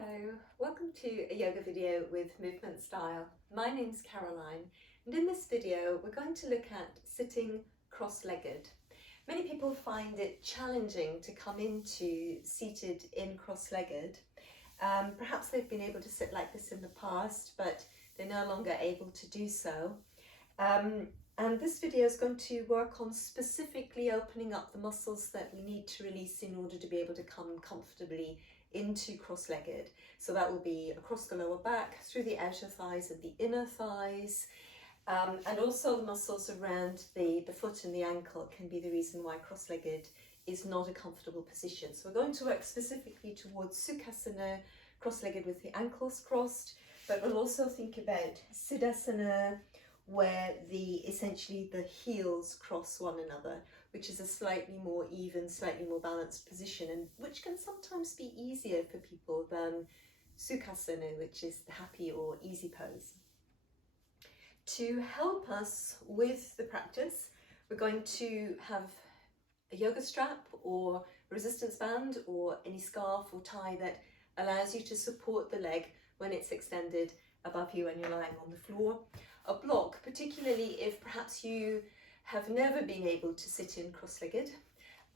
Hello, welcome to a yoga video with movement style. My name's Caroline, and in this video we're going to look at sitting cross-legged. Many people find it challenging to come into seated in cross-legged. Perhaps they've been able to sit like this in the past, but they're no longer able to do so. And this video is going to work on specifically opening up the muscles that we need to release in order to be able to come comfortably into cross-legged. So that will be across the lower back, through the outer thighs and the inner thighs, and also the muscles around the foot and the ankle can be the reason why cross-legged is not a comfortable position. So we're going to work specifically towards Sukhasana, cross-legged with the ankles crossed, but we'll also think about Siddhasana, where essentially the heels cross one another, which is a slightly more even, slightly more balanced position, and which can sometimes be easier for people than Sukhasana, which is the happy or easy pose. To help us with the practice, we're going to have a yoga strap or resistance band or any scarf or tie that allows you to support the leg when it's extended above you and you're lying on the floor. A block, particularly if perhaps you have never been able to sit in cross-legged,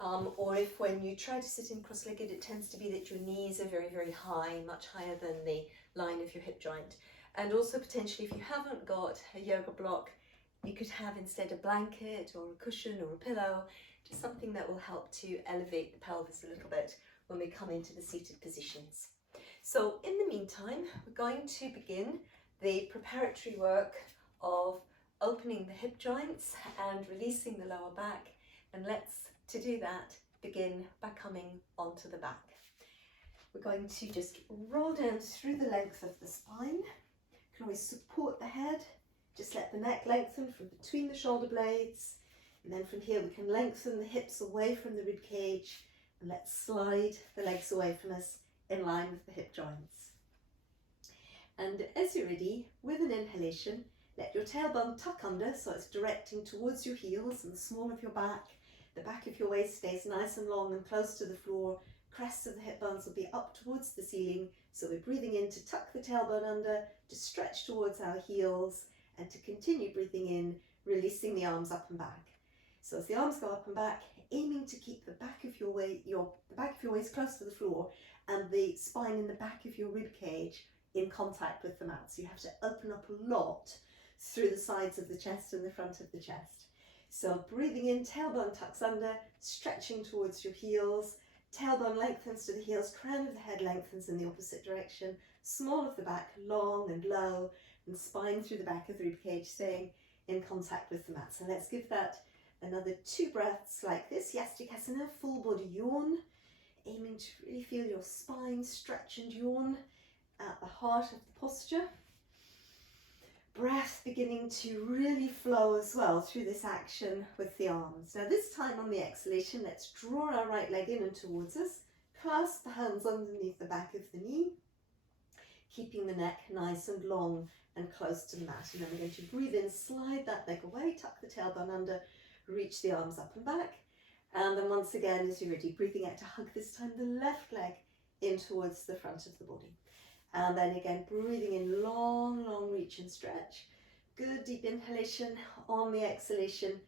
or if when you try to sit in cross-legged it tends to be that your knees are very, very high, much higher than the line of your hip joint. And also potentially if you haven't got a yoga block, you could have instead a blanket or a cushion or a pillow, just something that will help to elevate the pelvis a little bit when we come into the seated positions. So in the meantime, we're going to begin the preparatory work of opening the hip joints and releasing the lower back, and to do that, begin by coming onto the back. We're going to just roll down through the length of the spine. You can always support the head, just let the neck lengthen from between the shoulder blades, and then from here we can lengthen the hips away from the rib cage, and let's slide the legs away from us in line with the hip joints. And as you're ready, with an inhalation, let your tailbone tuck under so it's directing towards your heels and the small of your back. The back of your waist stays nice and long and close to the floor. Crests of the hip bones will be up towards the ceiling. So we're breathing in to tuck the tailbone under, to stretch towards our heels, and to continue breathing in, releasing the arms up and back. So as the arms go up and back, aiming to keep the back of your waist close to the floor and the spine in the back of your rib cage in contact with the mat. So you have to open up a lot through the sides of the chest and the front of the chest. So breathing in, tailbone tucks under, stretching towards your heels, tailbone lengthens to the heels, crown of the head lengthens in the opposite direction, small of the back long and low, and spine through the back of the rib cage staying in contact with the mat. So let's give that another 2 breaths like this. Yastikasana, full body yawn, aiming to really feel your spine stretch and yawn at the heart of the posture. Breath beginning to really flow as well through this action with the arms. Now this time on the exhalation, let's draw our right leg in and towards us, clasp the hands underneath the back of the knee, keeping the neck nice and long and close to the mat. And then we're going to breathe in, slide that leg away, tuck the tailbone under, reach the arms up and back. And then once again, as you're ready, breathing out to hug this time the left leg in towards the front of the body. And then again, breathing in, long, long reach and stretch. Good deep inhalation. On the exhalation,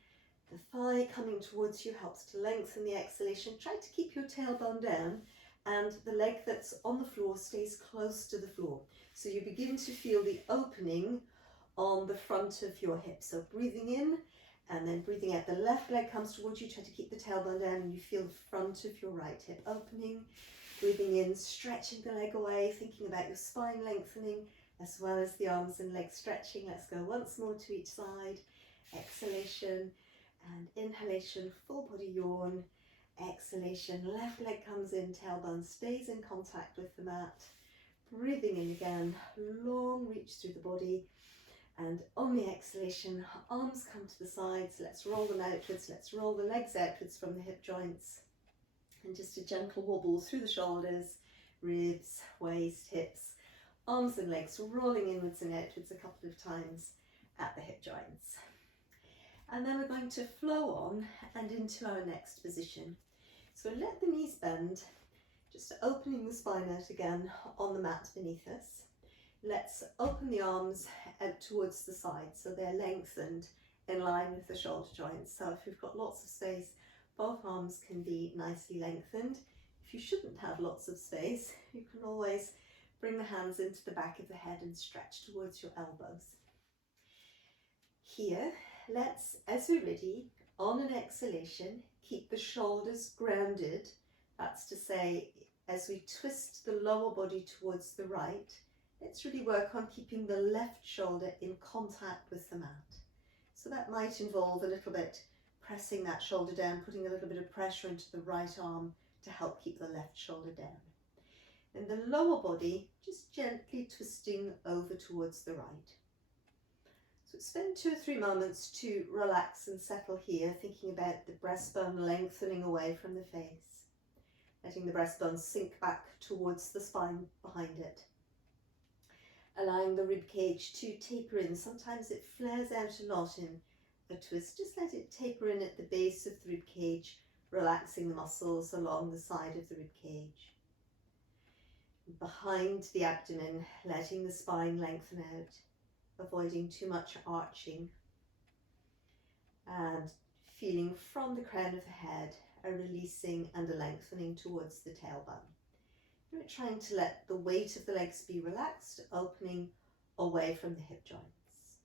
the thigh coming towards you helps to lengthen the exhalation. Try to keep your tailbone down and the leg that's on the floor stays close to the floor. So you begin to feel the opening on the front of your hip. So breathing in and then breathing out. The left leg comes towards you. Try to keep the tailbone down and you feel the front of your right hip opening. Breathing in, stretching the leg away, thinking about your spine lengthening as well as the arms and legs stretching. Let's go once more to each side. Exhalation and inhalation, full body yawn. Exhalation, left leg comes in, tailbone stays in contact with the mat. Breathing in again, long reach through the body. And on the exhalation, arms come to the sides. Let's roll them outwards. Let's roll the legs outwards from the hip joints. And just a gentle wobble through the shoulders, ribs, waist, hips, arms and legs rolling inwards and outwards a couple of times at the hip joints. And then we're going to flow on and into our next position. So let the knees bend, Just opening the spine out again on the mat beneath us. Let's open the arms out towards the side so they're lengthened in line with the shoulder joints. So if you've got lots of space, both arms can be nicely lengthened. If you shouldn't have lots of space, you can always bring the hands into the back of the head and stretch towards your elbows. Here, let's, as we're ready, on an exhalation, keep the shoulders grounded. That's to say, as we twist the lower body towards the right, let's really work on keeping the left shoulder in contact with the mat. So that might involve a little bit pressing that shoulder down, putting a little bit of pressure into the right arm to help keep the left shoulder down. And the lower body just gently twisting over towards the right. So spend 2 or 3 moments to relax and settle here, thinking about the breastbone lengthening away from the face, letting the breastbone sink back towards the spine behind it. Allowing the rib cage to taper in. Sometimes it flares out a lot in a twist. Just let it taper in at the base of the rib cage, relaxing the muscles along the side of the rib cage. Behind the abdomen, letting the spine lengthen out, avoiding too much arching, and feeling from the crown of the head a releasing and a lengthening towards the tailbone. We're trying to let the weight of the legs be relaxed, opening away from the hip joints.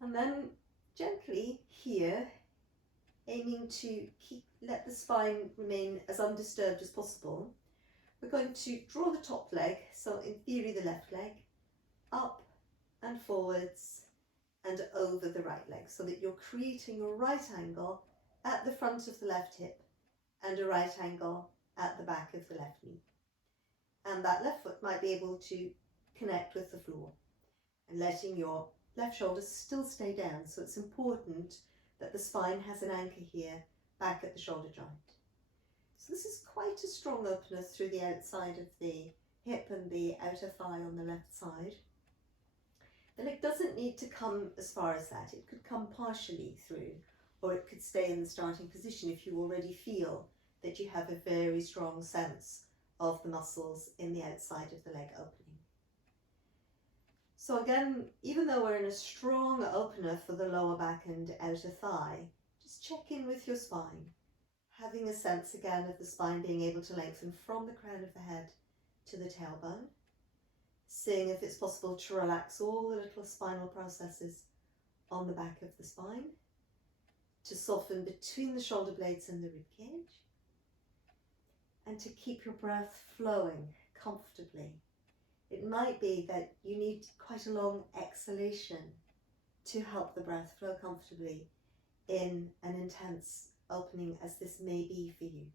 And then gently here, aiming to let the spine remain as undisturbed as possible. We're going to draw the top leg, so in theory the left leg, up and forwards and over the right leg, so that you're creating a right angle at the front of the left hip and a right angle at the back of the left knee. And that left foot might be able to connect with the floor, and letting your left shoulder still stay down. So it's important that the spine has an anchor here back at the shoulder joint. So this is quite a strong opener through the outside of the hip and the outer thigh on the left side. The leg doesn't need to come as far as that. It could come partially through, or it could stay in the starting position if you already feel that you have a very strong sense of the muscles in the outside of the leg opening. So again, even though we're in a strong opener for the lower back and outer thigh, just check in with your spine, having a sense again of the spine being able to lengthen from the crown of the head to the tailbone, seeing if it's possible to relax all the little spinal processes on the back of the spine, to soften between the shoulder blades and the rib cage, and to keep your breath flowing comfortably. It might be that you need quite a long exhalation to help the breath flow comfortably in an intense opening as this may be for you.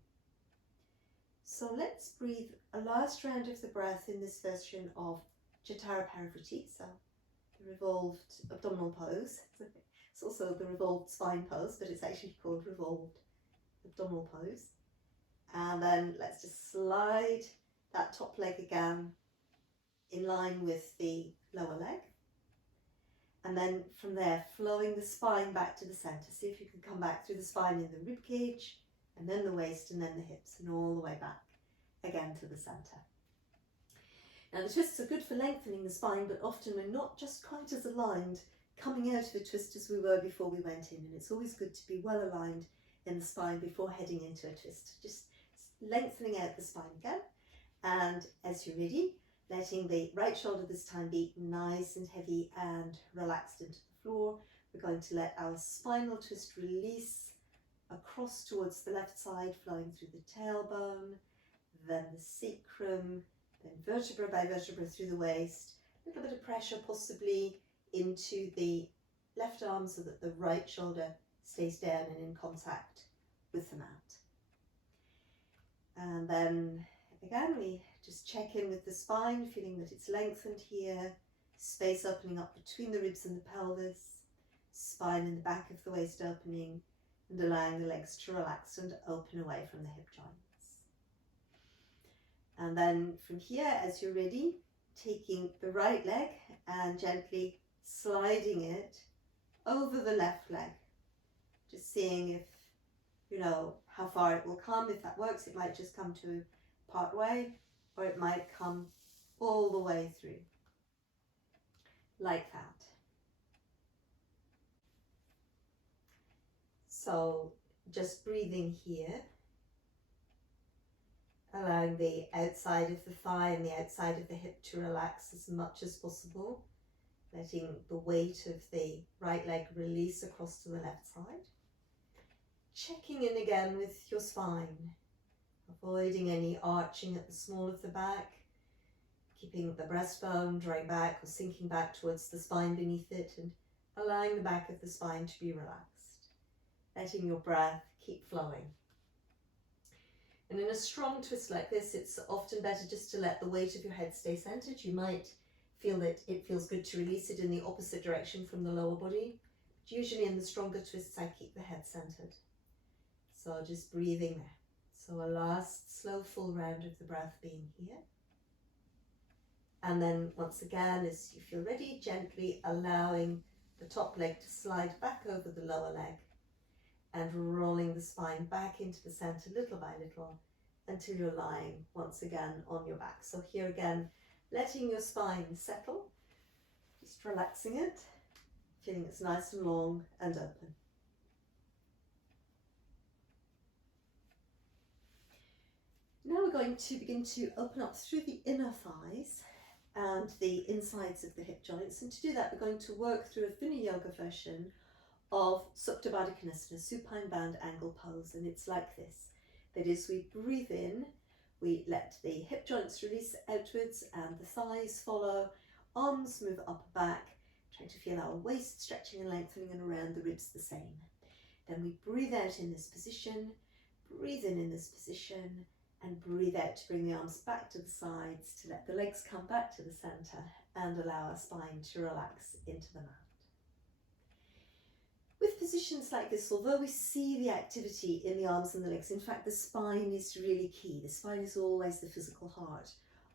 So let's breathe a last round of the breath in this version of Jatara Parivriti, so the revolved abdominal pose. It's also the revolved spine pose, but it's actually called revolved abdominal pose. And then let's just slide that top leg again in line with the lower leg. And then from there, flowing the spine back to the center. See if you can come back through the spine in the rib cage, and then the waist, and then the hips, and all the way back again to the center. Now the twists are good for lengthening the spine, but often we're not just quite as aligned coming out of a twist as we were before we went in, and it's always good to be well aligned in the spine before heading into a twist. Just lengthening out the spine again, and as you're ready, letting the right shoulder this time be nice and heavy and relaxed into the floor. We're going to let our spinal twist release across towards the left side, flowing through the tailbone, then the sacrum, then vertebra by vertebra through the waist. A little bit of pressure possibly into the left arm so that the right shoulder stays down and in contact with the mat. And then again, we just check in with the spine, feeling that it's lengthened here, space opening up between the ribs and the pelvis, spine in the back of the waist opening, and allowing the legs to relax and open away from the hip joints. And then from here, as you're ready, taking the right leg and gently sliding it over the left leg, just seeing if, how far it will come. If that works, it might just come to part way, or it might come all the way through, like that. So just breathing here, allowing the outside of the thigh and the outside of the hip to relax as much as possible, letting the weight of the right leg release across to the left side. Checking in again with your spine, avoiding any arching at the small of the back, keeping the breastbone drawing back or sinking back towards the spine beneath it, and allowing the back of the spine to be relaxed, letting your breath keep flowing. And in a strong twist like this, it's often better just to let the weight of your head stay centered. You might feel that it feels good to release it in the opposite direction from the lower body. But usually in the stronger twists, I keep the head centered. So just breathing there. So a last slow full round of the breath being here. And then once again, as you feel ready, gently allowing the top leg to slide back over the lower leg, and rolling the spine back into the center little by little until you're lying once again on your back. So here again, letting your spine settle, just relaxing it, feeling it's nice and long and open. Now we're going to begin to open up through the inner thighs and the insides of the hip joints. And to do that, we're going to work through a Vinyasa version of Supta Baddha Konasana, supine band angle pose, and it's like this. That is, we breathe in, we let the hip joints release outwards and the thighs follow, arms move up and back, trying to feel our waist stretching and lengthening, and around the ribs the same. Then we breathe out in this position, breathe in this position, and breathe out to bring the arms back to the sides, to let the legs come back to the center and allow our spine to relax into the mat. With positions like this, although we see the activity in the arms and the legs, in fact the spine is really key. The spine is always the physical heart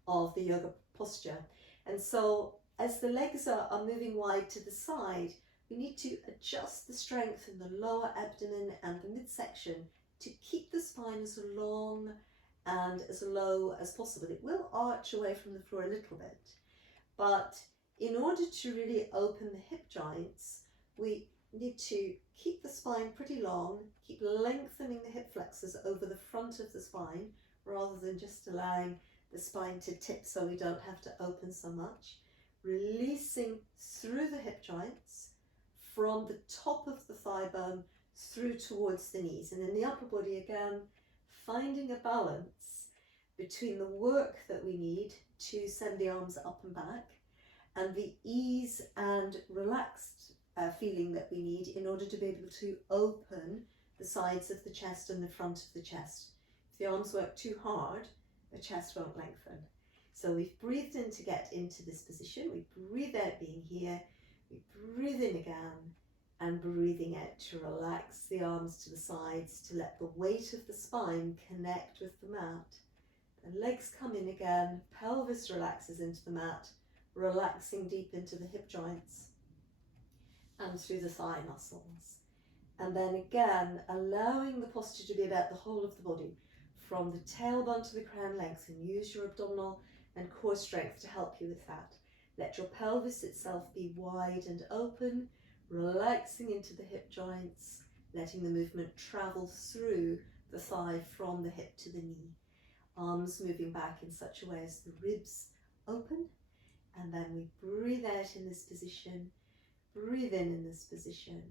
of the yoga posture. And so as the legs are moving wide to the side, we need to adjust the strength in the lower abdomen and the midsection to keep the spine as long and as low as possible. It will arch away from the floor a little bit, but in order to really open the hip joints, we need to keep the spine pretty long, keep lengthening the hip flexors over the front of the spine rather than just allowing the spine to tip so we don't have to open so much. Releasing through the hip joints from the top of the thigh bone through towards the knees. And in the upper body again, finding a balance between the work that we need to send the arms up and back and the ease and relaxed feeling that we need in order to be able to open the sides of the chest and the front of the chest. If the arms work too hard, the chest won't lengthen. So we've breathed in to get into this position, we breathe out being here, we breathe in again, and breathing out to relax the arms to the sides, to let the weight of the spine connect with the mat. The legs come in again, pelvis relaxes into the mat, relaxing deep into the hip joints and through the thigh muscles. And then again, allowing the posture to be about the whole of the body, from the tailbone to the crown lengthen. Use your abdominal and core strength to help you with that. Let your pelvis itself be wide and open, relaxing into the hip joints, letting the movement travel through the thigh from the hip to the knee. Arms moving back in such a way as the ribs open, and then we breathe out in this position, breathe in this position,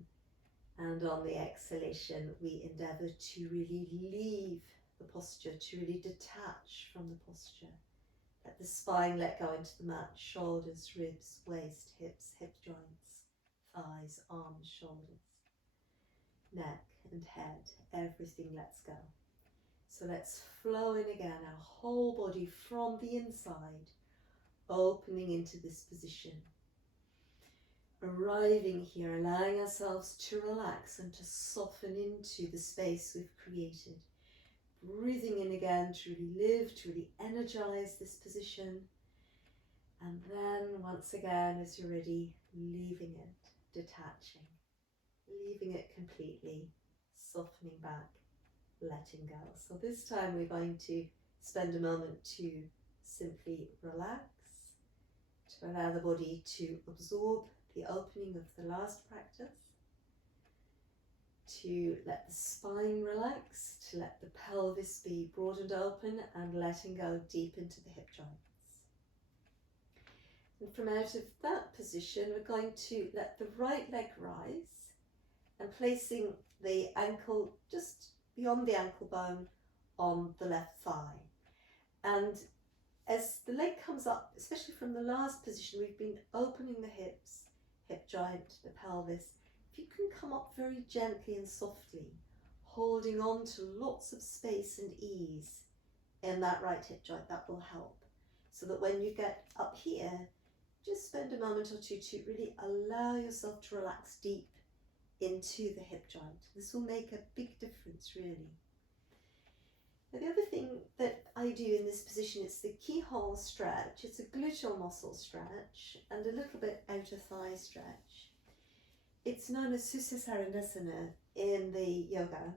and on the exhalation we endeavour to really leave the posture, to really detach from the posture. Let the spine let go into the mat, shoulders, ribs, waist, hips, hip joints, thighs, arms, shoulders, neck and head, everything lets go. So let's flow in again, our whole body from the inside, opening into this position. Arriving here, allowing ourselves to relax and to soften into the space we've created. Breathing in again to really live, to really energize this position. And then once again, as you're ready, leaving it, detaching, leaving it completely, softening back, letting go. So this time we're going to spend a moment to simply relax, to allow the body to absorb the opening of the last practice, to let the spine relax, to let the pelvis be broadened open and letting go deep into the hip joints. And from out of that position, we're going to let the right leg rise and placing the ankle just beyond the ankle bone on the left thigh. And as the leg comes up, especially from the last position, we've been opening the hips, hip joint, the pelvis. If you can come up very gently and softly, holding on to lots of space and ease in that right hip joint, that will help. So that when you get up here, just spend a moment or two to really allow yourself to relax deep into the hip joint. This will make a big difference, really. Now, the other thing that I do in this position, it's the keyhole stretch. It's a gluteal muscle stretch and a little bit outer thigh stretch. It's known as Sukhasana in the yoga.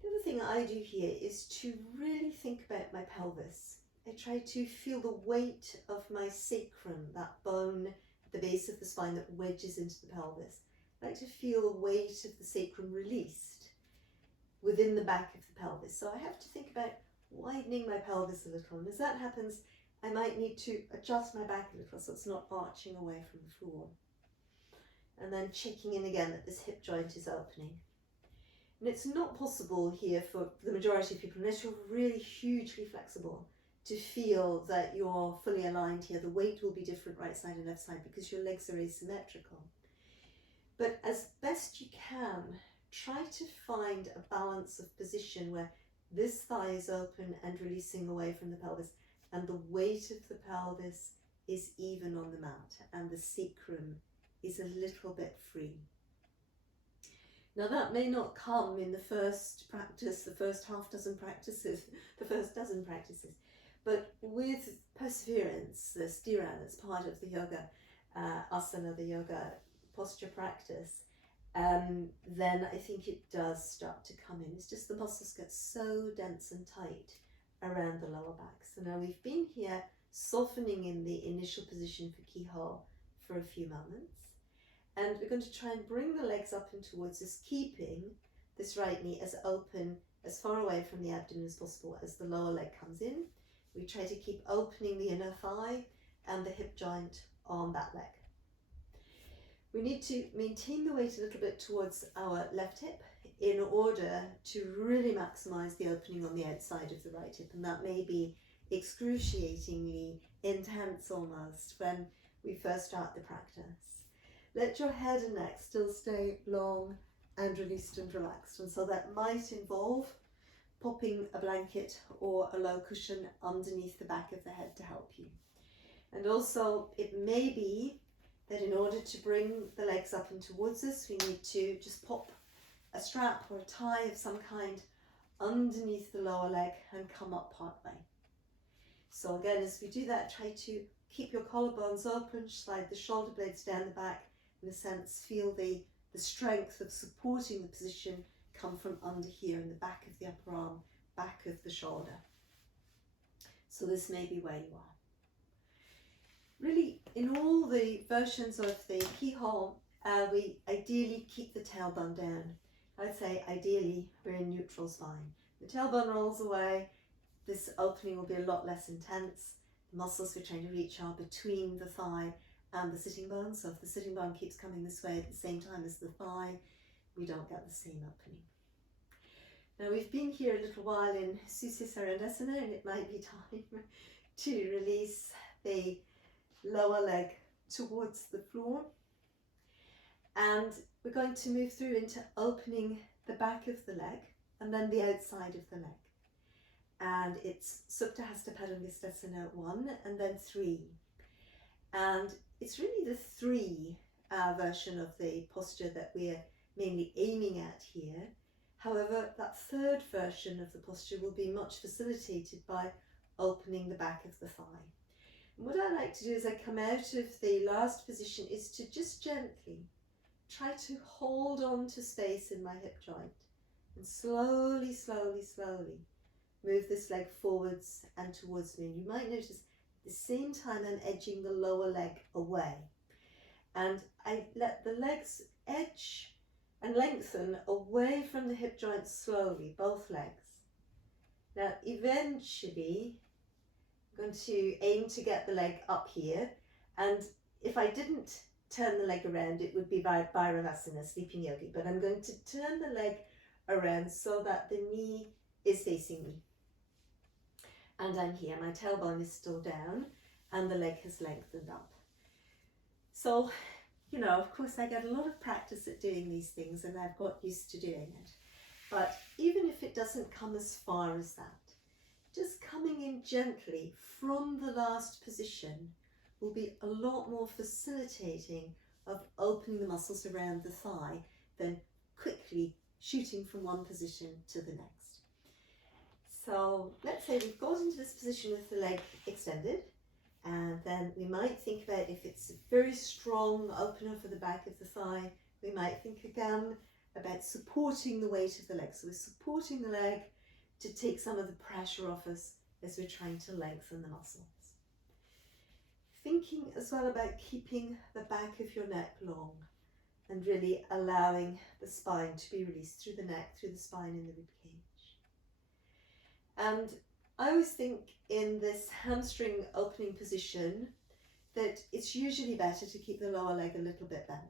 The other thing I do here is to really think about my pelvis. I try to feel the weight of my sacrum, that bone at the base of the spine that wedges into the pelvis. I like to feel the weight of the sacrum released within the back of the pelvis. So I have to think about widening my pelvis a little. And as that happens, I might need to adjust my back a little so it's not arching away from the floor. And then checking in again that this hip joint is opening. And it's not possible here for the majority of people, unless you're really hugely flexible, to feel that you're fully aligned here. The weight will be different right side and left side because your legs are asymmetrical. But as best you can, try to find a balance of position where this thigh is open and releasing away from the pelvis, and the weight of the pelvis is even on the mat, and the sacrum is a little bit free. Now that may not come in the first practice, the first half dozen practices, the first dozen practices, but with perseverance, the stira, that's part of the yoga, asana, the yoga posture practice, then I think it does start to come in. It's just the muscles get so dense and tight around the lower back. So now we've been here softening in the initial position for keyhole for a few moments. And we're going to try and bring the legs up and towards us, keeping this right knee as open, as far away from the abdomen as possible as the lower leg comes in. We try to keep opening the inner thigh and the hip joint on that leg. We need to maintain the weight a little bit towards our left hip in order to really maximize the opening on the outside of the right hip. And that may be excruciatingly intense almost when we first start the practice. Let your head and neck still stay long and released and relaxed. And so that might involve popping a blanket or a low cushion underneath the back of the head to help you. And also it may be that in order to bring the legs up and towards us, we need to just pop a strap or a tie of some kind underneath the lower leg and come up partway. So again, as we do that, try to keep your collarbones open, slide the shoulder blades down the back, in a sense, feel the strength of supporting the position come from under here in the back of the upper arm, back of the shoulder. So this may be where you are. Really, in all the versions of the keyhole, we ideally keep the tailbone down. I'd say ideally we're in neutral spine. The tailbone rolls away, this opening will be a lot less intense. The muscles we're trying to reach are between the thigh and the sitting bone, so if the sitting bone keeps coming this way at the same time as the thigh, we don't get the same opening. Now we've been here a little while in Sukhasana, and it might be time to release the lower leg towards the floor, and we're going to move through into opening the back of the leg and then the outside of the leg. And it's Supta Hasta Padangusthasana 1 and then 3. And it's really the 3 version of the posture that we're mainly aiming at here. However, that third version of the posture will be much facilitated by opening the back of the thigh. And what I like to do as I come out of the last position is to just gently try to hold on to space in my hip joint And slowly, slowly, slowly move this leg forwards and towards me. And you might notice at the same time I'm edging the lower leg away. And I let the legs edge and lengthen away from the hip joints slowly, both legs. Now eventually I'm going to aim to get the leg up here, and if I didn't turn the leg around it would be Bhairavasana, sleeping yogi, but I'm going to turn the leg around so that the knee is facing me. And I'm here, my tailbone is still down and the leg has lengthened up. So, you know, of course I get a lot of practice at doing these things and I've got used to doing it. But even if it doesn't come as far as that, just coming in gently from the last position will be a lot more facilitating of opening the muscles around the thigh than quickly shooting from one position to the next. So let's say we've got into this position with the leg extended, and then we might think about, if it's a very strong opener for the back of the thigh, we might think again about supporting the weight of the leg. So we're supporting the leg to take some of the pressure off us as we're trying to lengthen the muscles. Thinking as well about keeping the back of your neck long and really allowing the spine to be released through the neck, through the spine in the rib cage. And I always think in this hamstring opening position that it's usually better to keep the lower leg a little bit bent.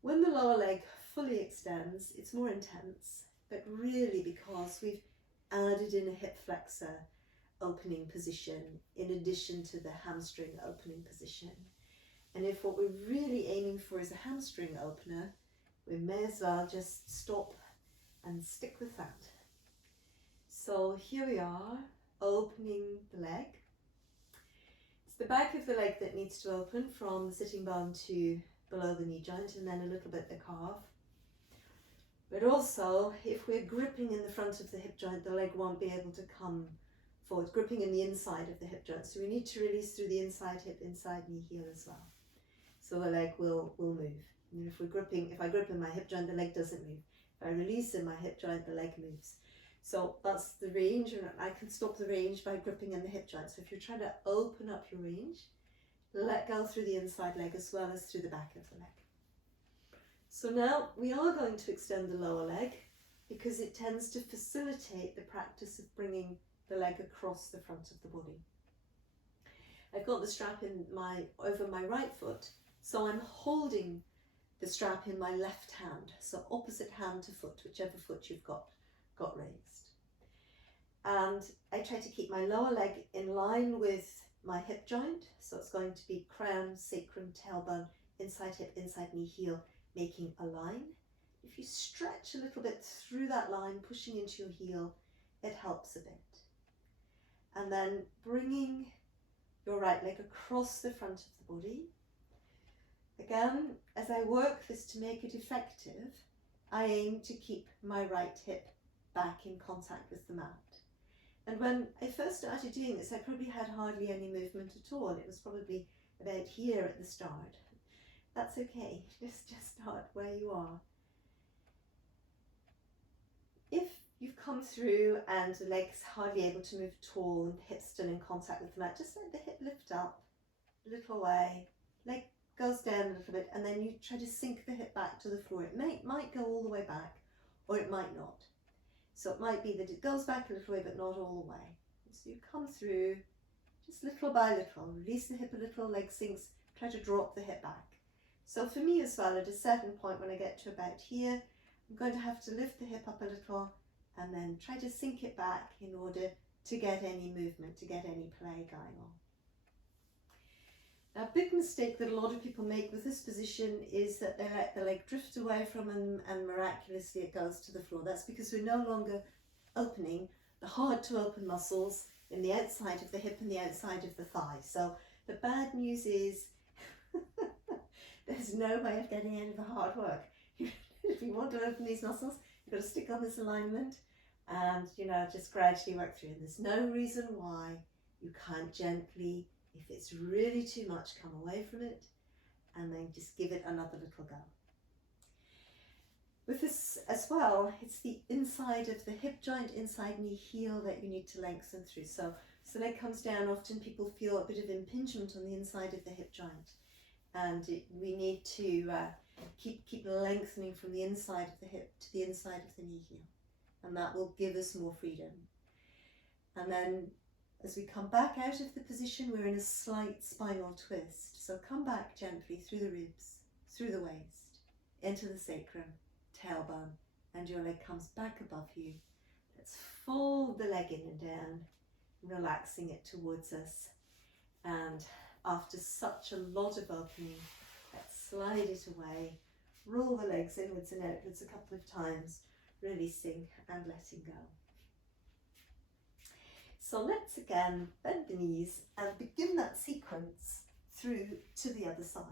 When the lower leg fully extends, it's more intense, but really because we've added in a hip flexor opening position in addition to the hamstring opening position. And if what we're really aiming for is a hamstring opener, we may as well just stop and stick with that. So here we are, opening the leg. It's the back of the leg that needs to open from the sitting bone to below the knee joint, and then a little bit the calf. But also, if we're gripping in the front of the hip joint, the leg won't be able to come forward, gripping in the inside of the hip joint. So we need to release through the inside hip, inside knee, heel as well. So the leg will move. And if I grip in my hip joint, the leg doesn't move. If I release in my hip joint, the leg moves. So that's the range, and I can stop the range by gripping in the hip joint. So if you're trying to open up your range, let go through the inside leg as well as through the back of the leg. So now we are going to extend the lower leg because it tends to facilitate the practice of bringing the leg across the front of the body. I've got the strap over my right foot, so I'm holding the strap in my left hand, so opposite hand to foot, whichever foot you've got raised. And I try to keep my lower leg in line with my hip joint, so it's going to be crown, sacrum, tailbone, inside hip, inside knee, heel, making a line. If you stretch a little bit through that line, pushing into your heel, it helps a bit. And then bringing your right leg across the front of the body. Again, as I work this to make it effective, I aim to keep my right hip back in contact with the mat. And when I first started doing this, I probably had hardly any movement at all. It was probably about here at the start. That's okay, just start where you are. If you've come through and the leg's hardly able to move at all and the hip's still in contact with the mat, just let the hip lift up a little way, leg goes down a little bit, and then you try to sink the hip back to the floor. It might go all the way back, or it might not. So it might be that it goes back a little way, but not all the way. So you come through just little by little, release the hip a little, leg sinks, try to drop the hip back. So for me as well, at a certain point when I get to about here, I'm going to have to lift the hip up a little and then try to sink it back in order to get any movement, to get any play going on. Now, a big mistake that a lot of people make with this position is that they let the leg drift away from them and miraculously it goes to the floor. That's because we're no longer opening the hard to open muscles in the outside of the hip and the outside of the thigh. So the bad news is there's no way of getting out of the hard work. If you want to open these muscles, you've got to stick on this alignment and, just gradually work through. And there's no reason why you can't gently, if it's really too much, come away from it and then just give it another little go. With this as well, it's the inside of the hip joint, inside knee heel that you need to lengthen through. So as the leg comes down, often people feel a bit of impingement on the inside of the hip joint, and we need to keep lengthening from the inside of the hip to the inside of the knee heel, and that will give us more freedom. And then as we come back out of the position, we're in a slight spinal twist. So come back gently through the ribs, through the waist, into the sacrum, tailbone, and your leg comes back above you. Let's fold the leg in and down, relaxing it towards us. And after such a lot of opening, let's slide it away, roll the legs inwards and outwards a couple of times, releasing and letting go. So let's again bend the knees and begin that sequence through to the other side.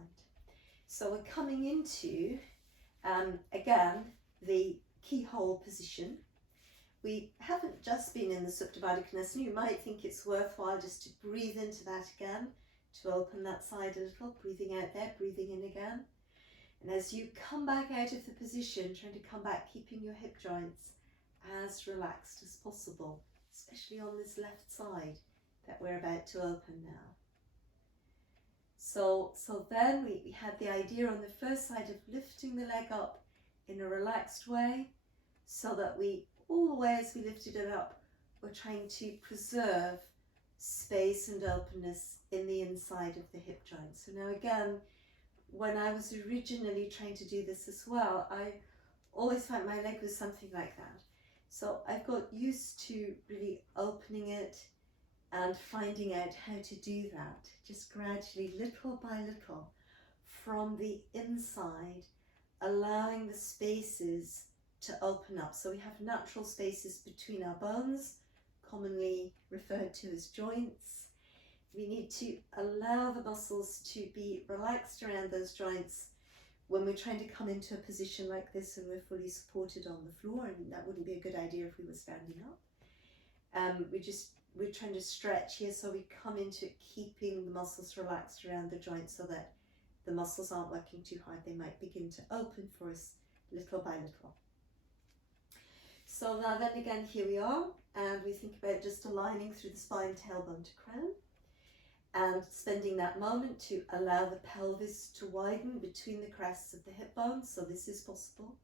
So we're coming into, again, the keyhole position. We haven't just been in the Supta Baddha Konasana. You might think it's worthwhile just to breathe into that again, to open that side a little, breathing out there, breathing in again. And as you come back out of the position, trying to come back, keeping your hip joints as relaxed as possible, especially on this left side that we're about to open now. So then we had the idea on the first side of lifting the leg up in a relaxed way, so that all the way as we lifted it up, we're trying to preserve space and openness in the inside of the hip joint. So now again, when I was originally trying to do this as well, I always found my leg was something like that. So I've got used to really opening it and finding out how to do that, just gradually, little by little, from the inside, allowing the spaces to open up. So we have natural spaces between our bones, commonly referred to as joints. We need to allow the muscles to be relaxed around those joints when we're trying to come into a position like this and we're fully supported on the floor, and that wouldn't be a good idea if we were standing up. We're trying to stretch here, so we come into it keeping the muscles relaxed around the joint so that the muscles aren't working too hard. They might begin to open for us little by little. So now then again, here we are, and we think about just aligning through the spine, tailbone to crown, and spending that moment to allow the pelvis to widen between the crests of the hip bones, so this is possible,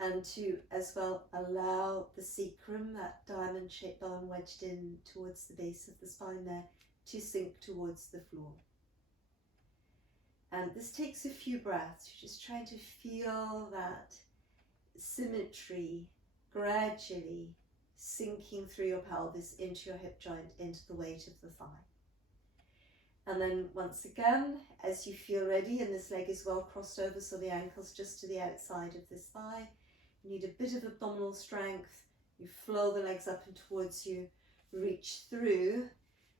and to as well allow the sacrum, that diamond shaped bone wedged in towards the base of the spine there, to sink towards the floor. And this takes a few breaths. You're just trying to feel that symmetry gradually sinking through your pelvis into your hip joint, into the weight of the thigh. And then once again, as you feel ready, and this leg is well crossed over, so the ankle's just to the outside of this thigh, you need a bit of abdominal strength. You flow the legs up and towards you, reach through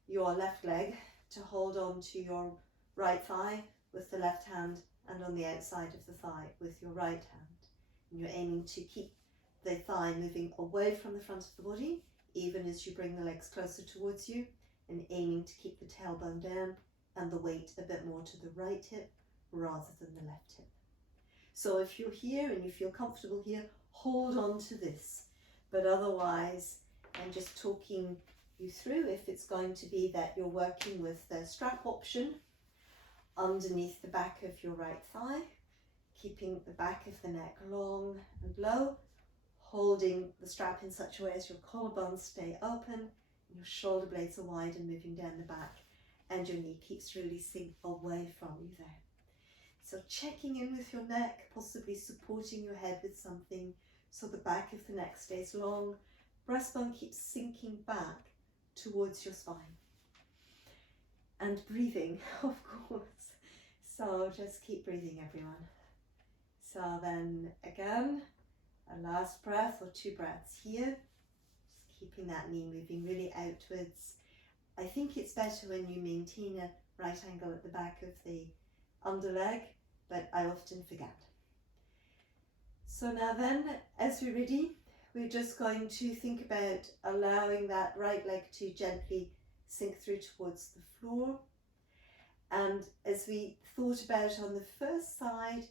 your left leg to hold on to your right thigh with the left hand, and on the outside of the thigh with your right hand. And you're aiming to keep the thigh moving away from the front of the body, even as you bring the legs closer towards you, and aiming to keep the tailbone down and the weight a bit more to the right hip rather than the left hip. So if you're here and you feel comfortable here, hold on to this. But otherwise, I'm just talking you through if it's going to be that you're working with the strap option underneath the back of your right thigh, keeping the back of the neck long and low, holding the strap in such a way as your collarbones stay open, and your shoulder blades are wide and moving down the back, and your knee keeps releasing away from you there. So checking in with your neck, possibly supporting your head with something so the back of the neck stays long, breastbone keeps sinking back towards your spine. And breathing, of course. So just keep breathing, everyone. So then again, a last breath or two breaths here. Just keeping that knee moving really outwards. I think it's better when you maintain a right angle at the back of the underleg, but I often forget. So now then, as we're ready, we're just going to think about allowing that right leg to gently sink through towards the floor. And as we thought about on the first side,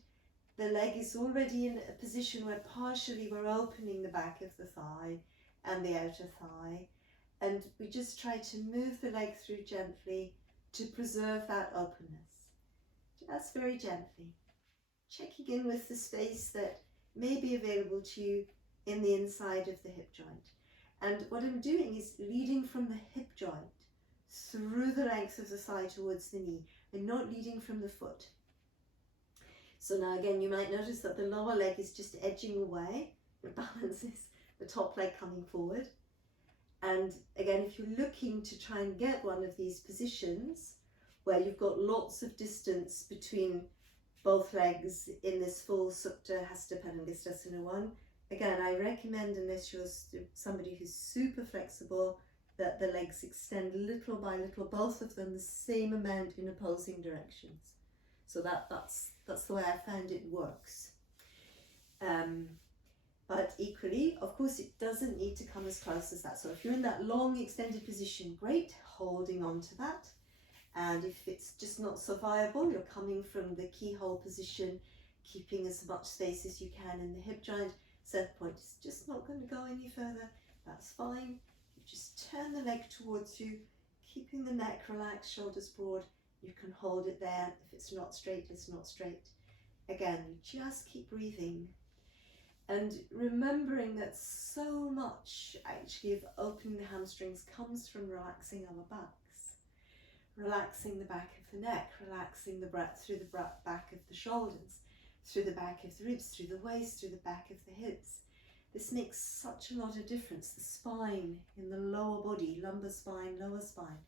the leg is already in a position where partially we're opening the back of the thigh and the outer thigh, and we just try to move the leg through gently to preserve that openness. Just very gently. Checking in with the space that may be available to you in the inside of the hip joint. And what I'm doing is leading from the hip joint through the length of the thigh towards the knee, and not leading from the foot. So now again, you might notice that the lower leg is just edging away. It balances the top leg coming forward. And again, if you're looking to try and get one of these positions where you've got lots of distance between both legs in this full Supta Hasta Padangusthasana one, again, I recommend, unless you're somebody who's super flexible, that the legs extend little by little, both of them the same amount in opposing directions. So that's the way I found it works. But equally, of course, it doesn't need to come as close as that. So if you're in that long extended position, great, holding on to that. And if it's just not so viable, you're coming from the keyhole position, keeping as much space as you can in the hip joint. Set point is just not going to go any further. That's fine. You just turn the leg towards you, keeping the neck relaxed, shoulders broad. You can hold it there. If it's not straight, it's not straight. Again, you just keep breathing. And remembering that so much actually of opening the hamstrings comes from relaxing our backs. Relaxing the back of the neck, relaxing the breath through the back of the shoulders, through the back of the ribs, through the waist, through the back of the hips. This makes such a lot of difference. The spine in the lower body, lumbar spine, lower spine,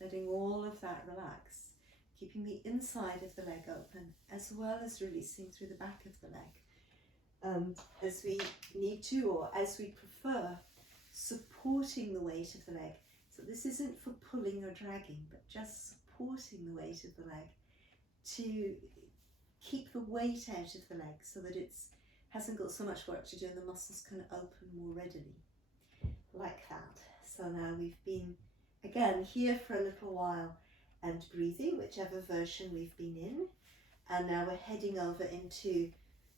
letting all of that relax, keeping the inside of the leg open as well as releasing through the back of the leg. And as we need to, or as we prefer, supporting the weight of the leg. So this isn't for pulling or dragging, but just supporting the weight of the leg to keep the weight out of the leg so that it hasn't got so much work to do and the muscles can open more readily, like that. So now we've been, again, here for a little while and breathing, whichever version we've been in. And now we're heading over into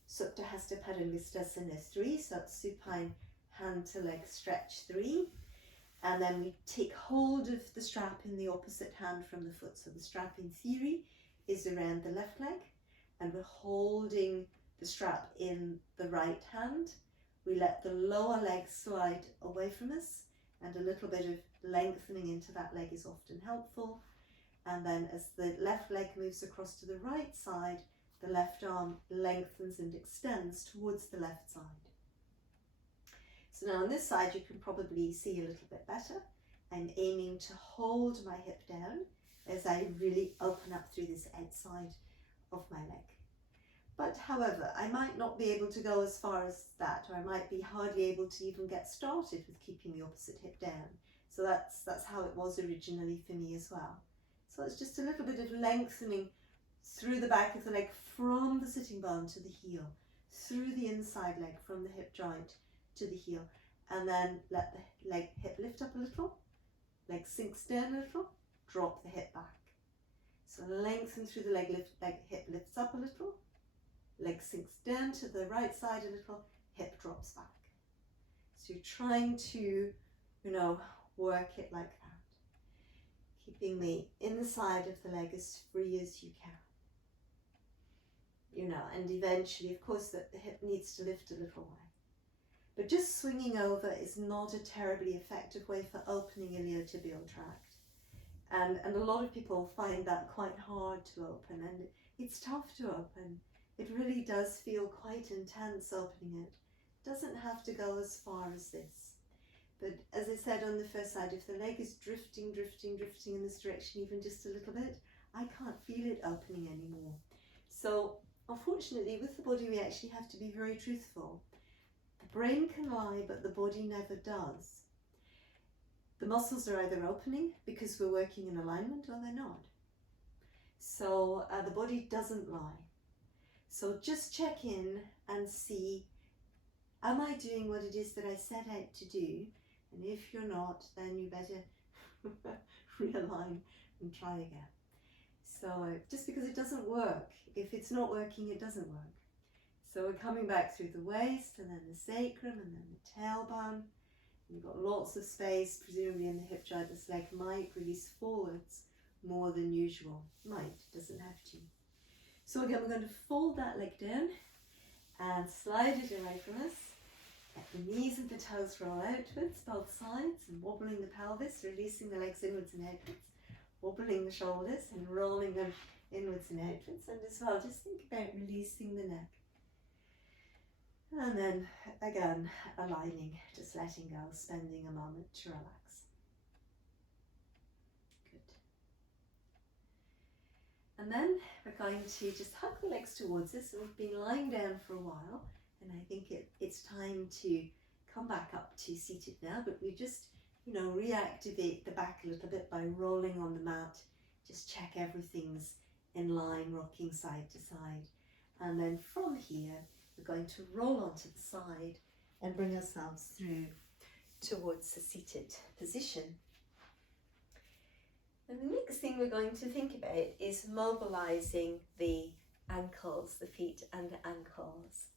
Supta Hasta Padangusthasana 3, so it's supine hand to leg stretch 3. And then we take hold of the strap in the opposite hand from the foot. So the strap in theory is around the left leg, and we're holding the strap in the right hand. We let the lower leg slide away from us, and a little bit of lengthening into that leg is often helpful. And then as the left leg moves across to the right side, the left arm lengthens and extends towards the left side. So now on this side you can probably see a little bit better. I'm aiming to hold my hip down as I really open up through this outside of my leg. But however, I might not be able to go as far as that, or I might be hardly able to even get started with keeping the opposite hip down. So that's how it was originally for me as well. So it's just a little bit of lengthening through the back of the leg from the sitting bone to the heel, through the inside leg from the hip joint to the heel, and then let the hip lift up a little, leg sinks down a little, drop the hip back. So lengthen through the leg, hip lifts up a little, leg sinks down to the right side a little, hip drops back. So you're trying to, work it like that, keeping the inside of the leg as free as you can. And eventually, of course, the hip needs to lift a little way. But just swinging over is not a terribly effective way for opening iliotibial tract. And a lot of people find that quite hard to open, and it's tough to open. It really does feel quite intense opening it. It doesn't have to go as far as this. But as I said on the first side, if the leg is drifting in this direction even just a little bit, I can't feel it opening anymore. So unfortunately, with the body, we actually have to be very truthful. The brain can lie, but the body never does. The muscles are either opening because we're working in alignment, or they're not. So the body doesn't lie. So just check in and see, am I doing what it is that I set out to do? And if you're not, then you better realign and try again. So just because it doesn't work, if it's not working, it doesn't work. So we're coming back through the waist and then the sacrum and then the tailbone. You've got lots of space, presumably in the hip joint. This leg might release forwards more than usual. Might, doesn't have to. So again, we're going to fold that leg down and slide it away from us. Let the knees and the toes roll outwards, both sides, and wobbling the pelvis, releasing the legs inwards and outwards, wobbling the shoulders and rolling them inwards and outwards. And as well, just think about releasing the neck. And then again, aligning, just letting go, spending a moment to relax. Good. And then we're going to just hug the legs towards us. So we've been lying down for a while, and I think it's time to come back up to seated now, but we just, reactivate the back a little bit by rolling on the mat. Just check everything's in line, rocking side to side. And then from here, we're going to roll onto the side and bring ourselves through towards the seated position. And the next thing we're going to think about is mobilizing the ankles, the feet and the ankles.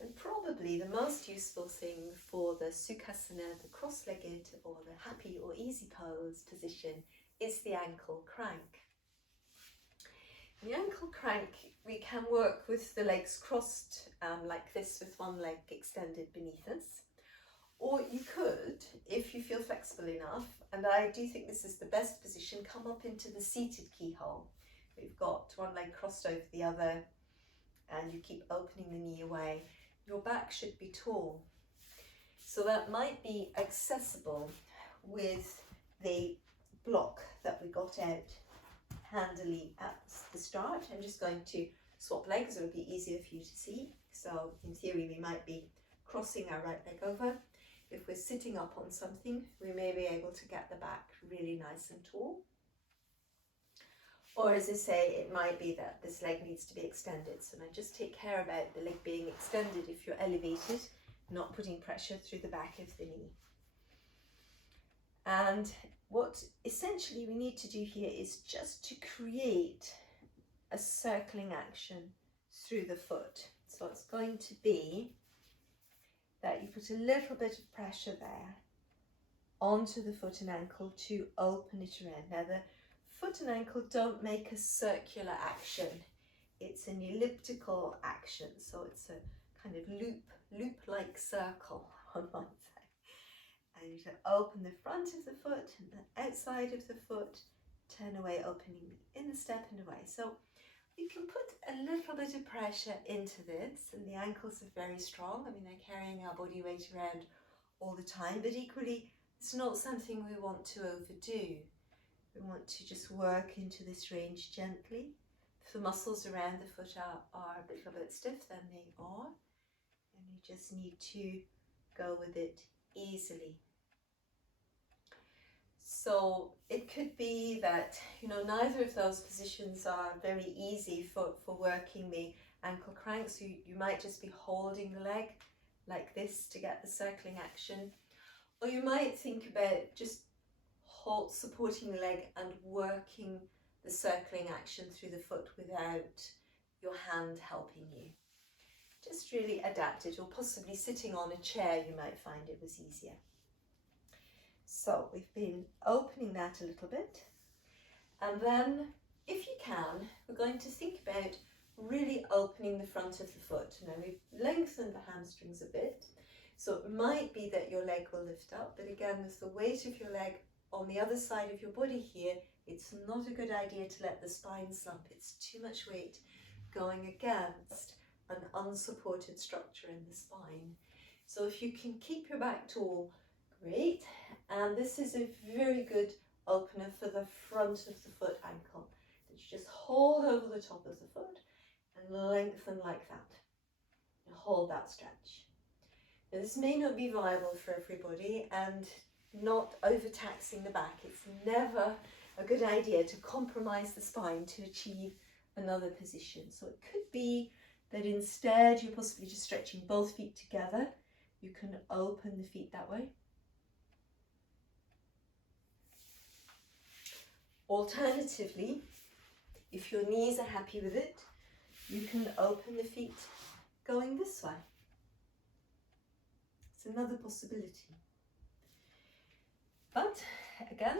And probably the most useful thing for the Sukhasana, the cross-legged or the happy or easy pose position, is the ankle crank. In the ankle crank, we can work with the legs crossed like this, with one leg extended beneath us. Or you could, if you feel flexible enough, and I do think this is the best position, come up into the seated keyhole. We've got one leg crossed over the other, and you keep opening the knee away. Your back should be tall. So that might be accessible with the block that we got out handily at the start. I'm just going to swap legs, it'll be easier for you to see. So in theory, we might be crossing our right leg over. If we're sitting up on something, we may be able to get the back really nice and tall. Or as I say, it might be that this leg needs to be extended. So now just take care about the leg being extended if you're elevated, not putting pressure through the back of the knee. And what essentially we need to do here is just to create a circling action through the foot. So it's going to be that you put a little bit of pressure there onto the foot and ankle to open it around. Now the foot and ankle don't make a circular action, it's an elliptical action, so it's a kind of loop-like circle on one side. And you open the front of the foot and the outside of the foot, turn away, opening the inner step and away. So we can put a little bit of pressure into this, and the ankles are very strong. I mean, they're carrying our body weight around all the time, but equally, it's not something we want to overdo. We want to just work into this range gently. If the muscles around the foot are a little bit stiff, then they are, and you just need to go with it easily. So it could be that, neither of those positions are very easy for working the ankle crank. So you might just be holding the leg like this to get the circling action. Or you might think about just supporting the leg and working the circling action through the foot without your hand helping you. Just really adapt it, or possibly sitting on a chair, you might find it was easier. So we've been opening that a little bit, and then if you can, we're going to think about really opening the front of the foot. Now we've lengthened the hamstrings a bit, so it might be that your leg will lift up, but again, with the weight of your leg on the other side of your body here, it's not a good idea to let the spine slump. It's too much weight going against an unsupported structure in the spine. So if you can keep your back tall, great. And this is a very good opener for the front of the foot ankle. That you just hold over the top of the foot and lengthen like that. And hold that stretch. Now, this may not be viable for everybody, and not overtaxing the back. It's never a good idea to compromise the spine to achieve another position. So it could be that instead you're possibly just stretching both feet together. You can open the feet that way. Alternatively, if your knees are happy with it, you can open the feet going this way. It's another possibility. But again,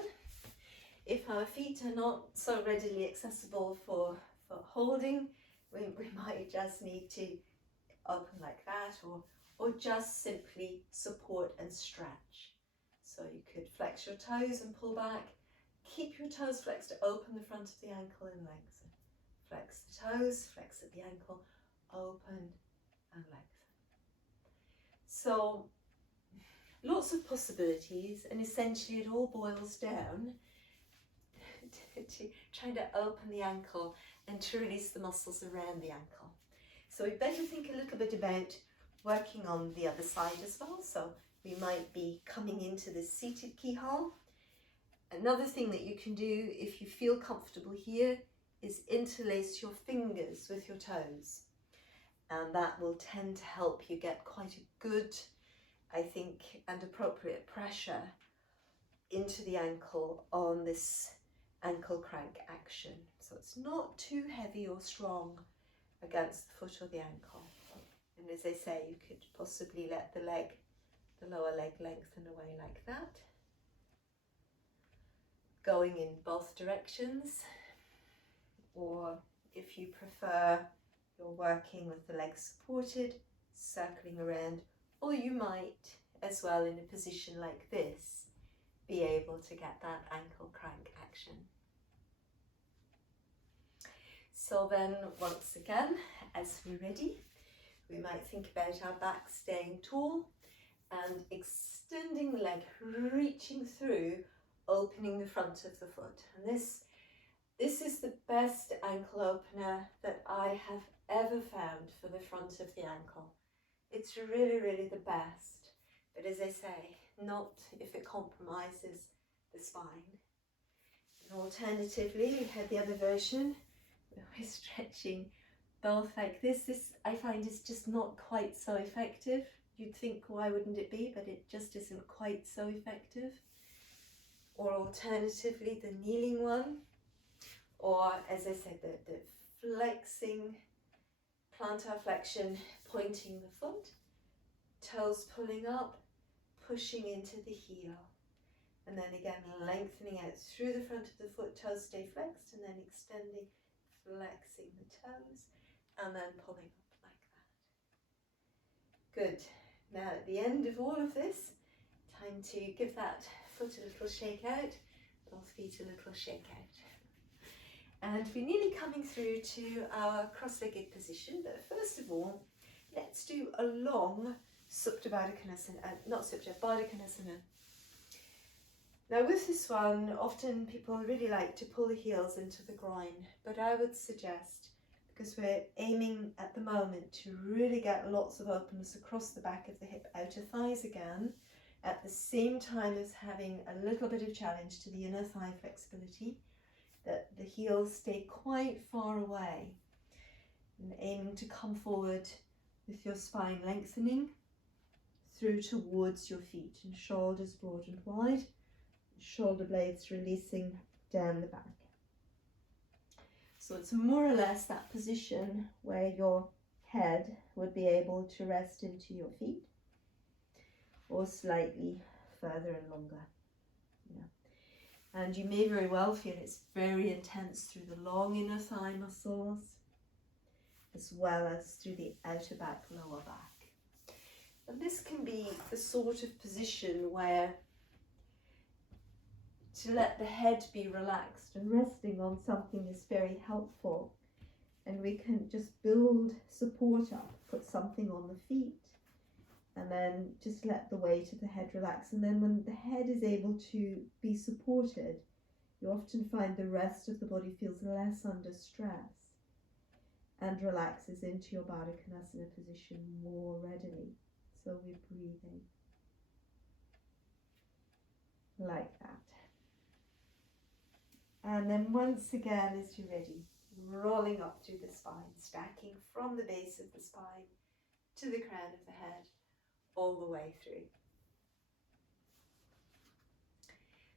if our feet are not so readily accessible for holding, we might just need to open like that, or just simply support and stretch. So you could flex your toes and pull back, keep your toes flexed, open the front of the ankle and lengthen. Flex the toes, flex at the ankle, open and lengthen. So lots of possibilities, and essentially it all boils down to trying to open the ankle and to release the muscles around the ankle. So we better think a little bit about working on the other side as well. So we might be coming into this seated keyhole. Another thing that you can do if you feel comfortable here is interlace your fingers with your toes. And that will tend to help you get quite a good, I think, and appropriate pressure into the ankle on this ankle crank action. So it's not too heavy or strong against the foot or the ankle. And as I say, you could possibly let the lower leg lengthen away like that. Going in both directions, or if you prefer, you're working with the legs supported, circling around, or you might as well in a position like this be able to get that ankle crank action. So then once again, as we're ready, we might think about our back staying tall and extending the leg, reaching through, opening the front of the foot. And this is the best ankle opener that I have ever found for the front of the ankle. It's really, really the best. But as I say, not if it compromises the spine. And alternatively, we had the other version where we're stretching both like this. This I find is just not quite so effective. You'd think, why wouldn't it be? But it just isn't quite so effective. Or alternatively, the kneeling one. Or as I said, the flexing, plantar flexion, pointing the foot, toes pulling up, pushing into the heel. And then again, lengthening out through the front of the foot, toes stay flexed, and then extending, flexing the toes, and then pulling up like that. Good. Now at the end of all of this, time to give that foot a little shake out, both feet a little shake out. And we're nearly coming through to our cross-legged position, but first of all, let's do a long Supta Baddha Konasana, not Supta, Baddha Konasana. Now with this one, often people really like to pull the heels into the groin, but I would suggest, because we're aiming at the moment to really get lots of openness across the back of the hip, outer thighs again, at the same time as having a little bit of challenge to the inner thigh flexibility, that the heels stay quite far away, and aiming to come forward with your spine lengthening through towards your feet, and shoulders broad and wide, shoulder blades releasing down the back. So it's more or less that position where your head would be able to rest into your feet, or slightly further and longer. And you may very well feel it's very intense through the long inner thigh muscles, as well as through the outer back, lower back. And this can be the sort of position where to let the head be relaxed and resting on something is very helpful. And we can just build support up, put something on the feet, and then just let the weight of the head relax. And then when the head is able to be supported, you often find the rest of the body feels less under stress and relaxes into your Baddha Konasana position more readily. So we're breathing like that. And then once again, as you're ready, rolling up through the spine, stacking from the base of the spine to the crown of the head, all the way through.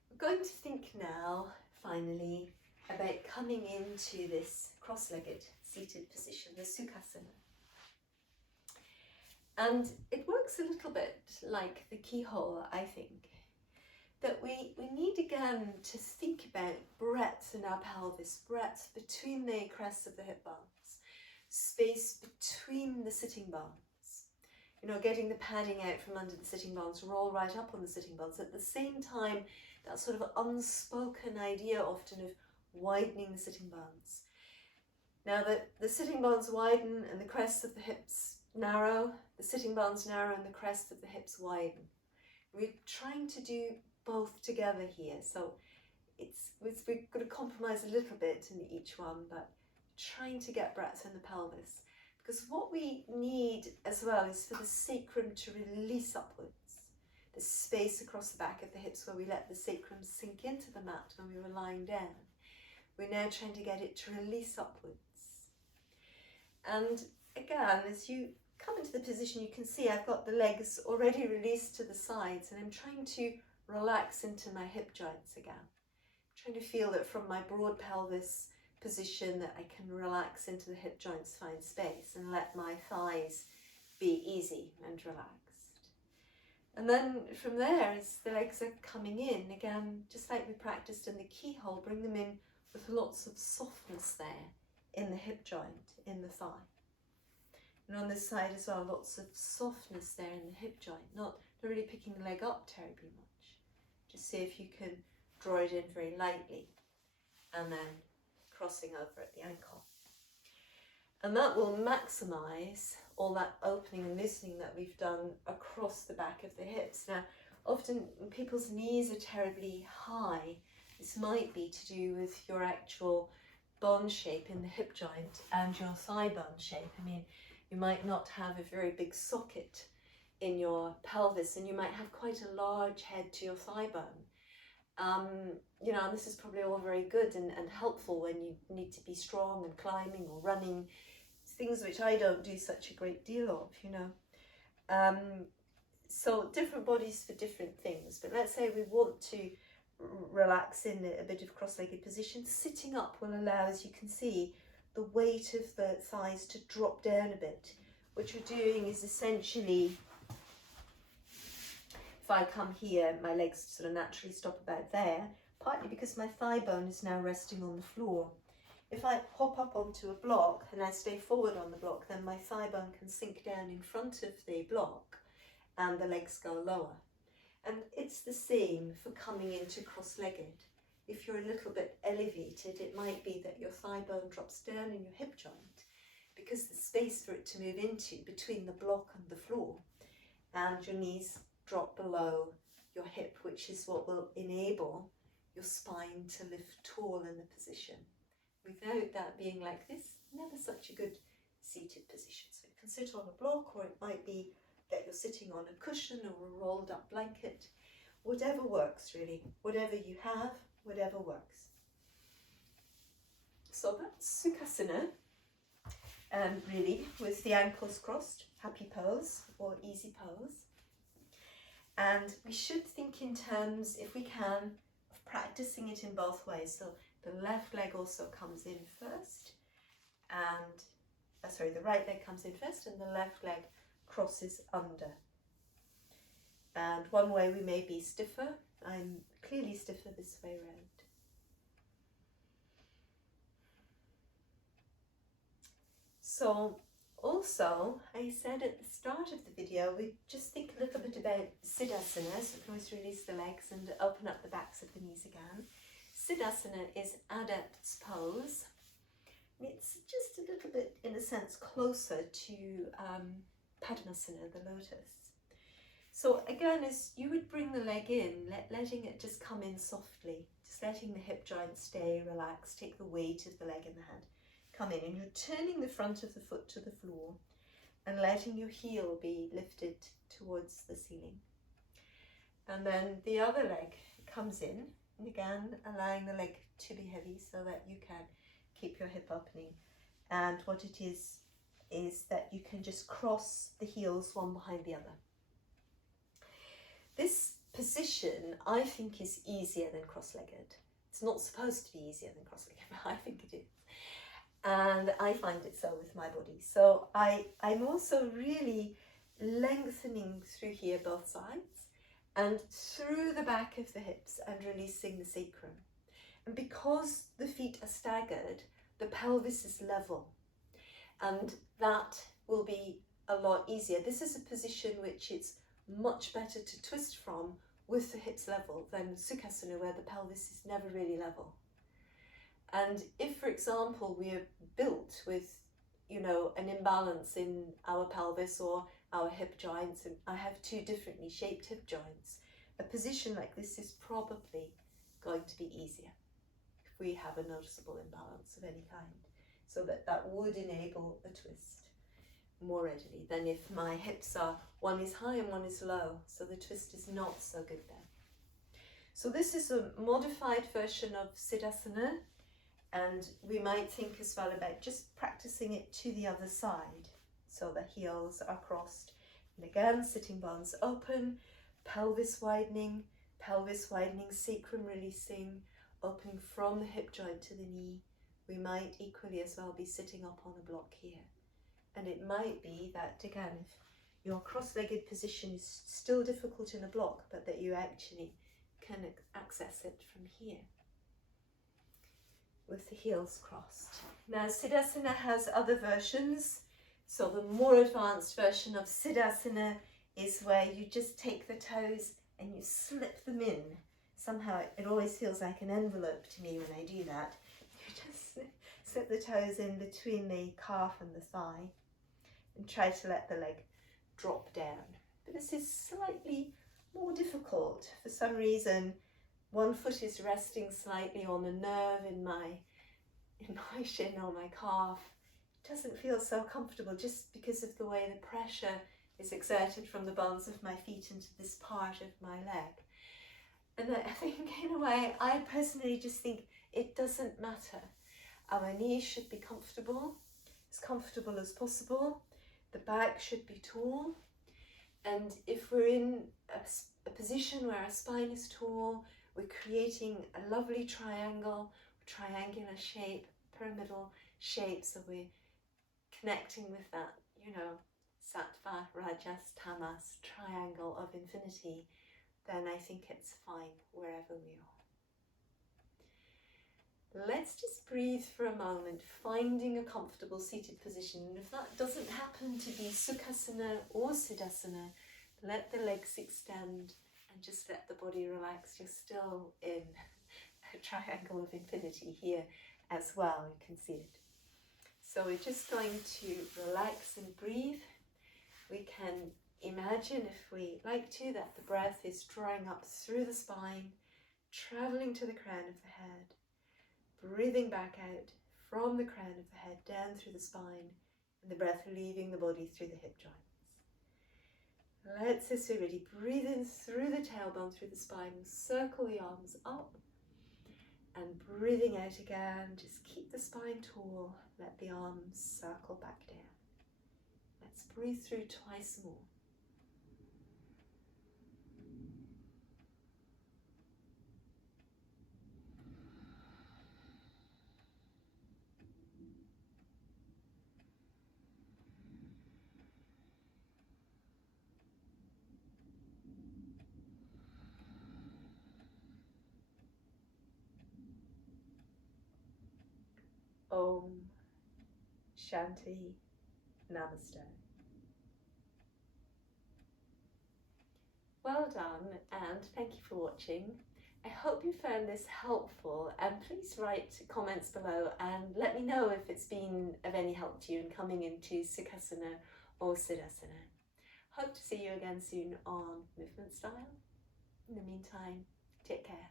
We're going to think now, finally, about coming into this cross-legged seated position, the Sukhasana. And it works a little bit like the keyhole, I think, that we need again to think about breadth in our pelvis, breadth between the crests of the hip bones, space between the sitting bones, you know, getting the padding out from under the sitting bones, roll right up on the sitting bones. At the same time, that sort of unspoken idea often of widening the sitting bones. Now that the sitting bones widen and the crests of the hips narrow, the sitting bones narrow and the crests of the hips widen. We're trying to do both together here, so we've got to compromise a little bit in each one, but trying to get breadth in the pelvis, because what we need as well is for the sacrum to release upwards. The space across the back of the hips where we let the sacrum sink into the mat when we were lying down. We're now trying to get it to release upwards. And again, as you come into the position, you can see I've got the legs already released to the sides, and I'm trying to relax into my hip joints again. I'm trying to feel that from my broad pelvis position that I can relax into the hip joints, find space, and let my thighs be easy and relaxed. And then from there, as the legs are coming in, again, just like we practiced in the keyhole, bring them in with lots of softness there in the hip joint, in the thigh. And on this side as well, lots of softness there in the hip joint, not really picking the leg up terribly much. Just see if you can draw it in very lightly and then crossing over at the ankle. And that will maximize all that opening and loosening that we've done across the back of the hips. Now, often when people's knees are terribly high, this might be to do with your actual bone shape in the hip joint and your thigh bone shape. I mean, you might not have a very big socket in your pelvis, and you might have quite a large head to your thigh bone. You know, and this is probably all very good and helpful when you need to be strong and climbing or running, things which I don't do such a great deal of, you know. So different bodies for different things, but let's say we want to relax in a bit of cross-legged position. Sitting up will allow, as you can see, the weight of the thighs to drop down a bit. What you're doing is essentially, if I come here, my legs sort of naturally stop about there, partly because my thigh bone is now resting on the floor. If I hop up onto a block and I stay forward on the block, then my thigh bone can sink down in front of the block and the legs go lower. And it's the same for coming into cross-legged. If you're a little bit elevated, it might be that your thigh bone drops down in your hip joint because the space for it to move into between the block and the floor, and your knees drop below your hip, which is what will enable your spine to lift tall in the position. Without that being like this, never such a good seated position. So you can sit on a block, or it might be that you're sitting on a cushion or a rolled up blanket. Whatever works, really. Whatever you have, whatever works. So that's Sukhasana, really, with the ankles crossed, happy pose or easy pose. And we should think in terms, if we can, of practicing it in both ways. So the left leg also comes in first, and the right leg comes in first and the left leg crosses under. And one way we may be stiffer. I'm clearly stiffer this way around. So also, I said at the start of the video, we just think a little bit about Sukhasana, so we can always release the legs and open up the backs of the knees again. Sukhasana is adept's pose. It's just a little bit, in a sense, closer to Padmasana, the lotus. So again, as you would bring the leg in, letting it just come in softly, just letting the hip joint stay relaxed, take the weight of the leg and the hand, come in, and you're turning the front of the foot to the floor and letting your heel be lifted towards the ceiling. And then the other leg comes in, and again, allowing the leg to be heavy so that you can keep your hip opening. And what it is that you can just cross the heels one behind the other. This position, I think, is easier than cross-legged. It's not supposed to be easier than cross-legged, but I think it is. And I find it so with my body. So I'm also really lengthening through here both sides and through the back of the hips and releasing the sacrum. And because the feet are staggered, the pelvis is level, and that will be a lot easier. This is a position which it's much better to twist from with the hips level than Sukhasana, where the pelvis is never really level. And if, for example, we are built with, you know, an imbalance in our pelvis or our hip joints, and I have two differently shaped hip joints, a position like this is probably going to be easier if we have a noticeable imbalance of any kind. So that would enable a twist more readily than if my hips are, one is high and one is low, so the twist is not so good then. So this is a modified version of Siddhasana, and we might think as well about just practicing it to the other side. So the heels are crossed, and again sitting bones open, pelvis widening, sacrum releasing, opening from the hip joint to the knee. We might equally as well be sitting up on a block here. And it might be that, again, if your cross-legged position is still difficult in a block, but that you actually can access it from here with the heels crossed. Now, Siddhasana has other versions. So the more advanced version of Siddhasana is where you just take the toes and you slip them in. Somehow it always feels like an envelope to me when I do that. You just slip the toes in between the calf and the thigh and try to let the leg drop down. But this is slightly more difficult. For some reason, one foot is resting slightly on a nerve in my shin or my calf. It doesn't feel so comfortable just because of the way the pressure is exerted from the bones of my feet into this part of my leg. And I think in a way, I personally just think it doesn't matter. Our knees should be comfortable as possible. The back should be tall. And if we're in a position where our spine is tall, we're creating a lovely triangular shape, pyramidal shape. So we're connecting with that, you know, sattva, rajas, tamas, triangle of infinity, then I think it's fine wherever we are. Let's just breathe for a moment, finding a comfortable seated position. And if that doesn't happen to be Sukhasana or Siddhasana, let the legs extend and just let the body relax. You're still in a triangle of infinity here as well, you can see it. So we're just going to relax and breathe. We can imagine, if we like to, that the breath is drawing up through the spine, traveling to the crown of the head, breathing back out from the crown of the head down through the spine, and the breath leaving the body through the hip joints. Let's just really breathe in through the tailbone, through the spine, circle the arms up, and breathing out again, just keep the spine tall, let the arms circle back down. Let's breathe through twice more. Om Shanti Namaste. Well done, and thank you for watching. I hope you found this helpful, and please write comments below and let me know if it's been of any help to you in coming into Sukhasana or Siddhasana. Hope to see you again soon on Movement Style. In the meantime, take care.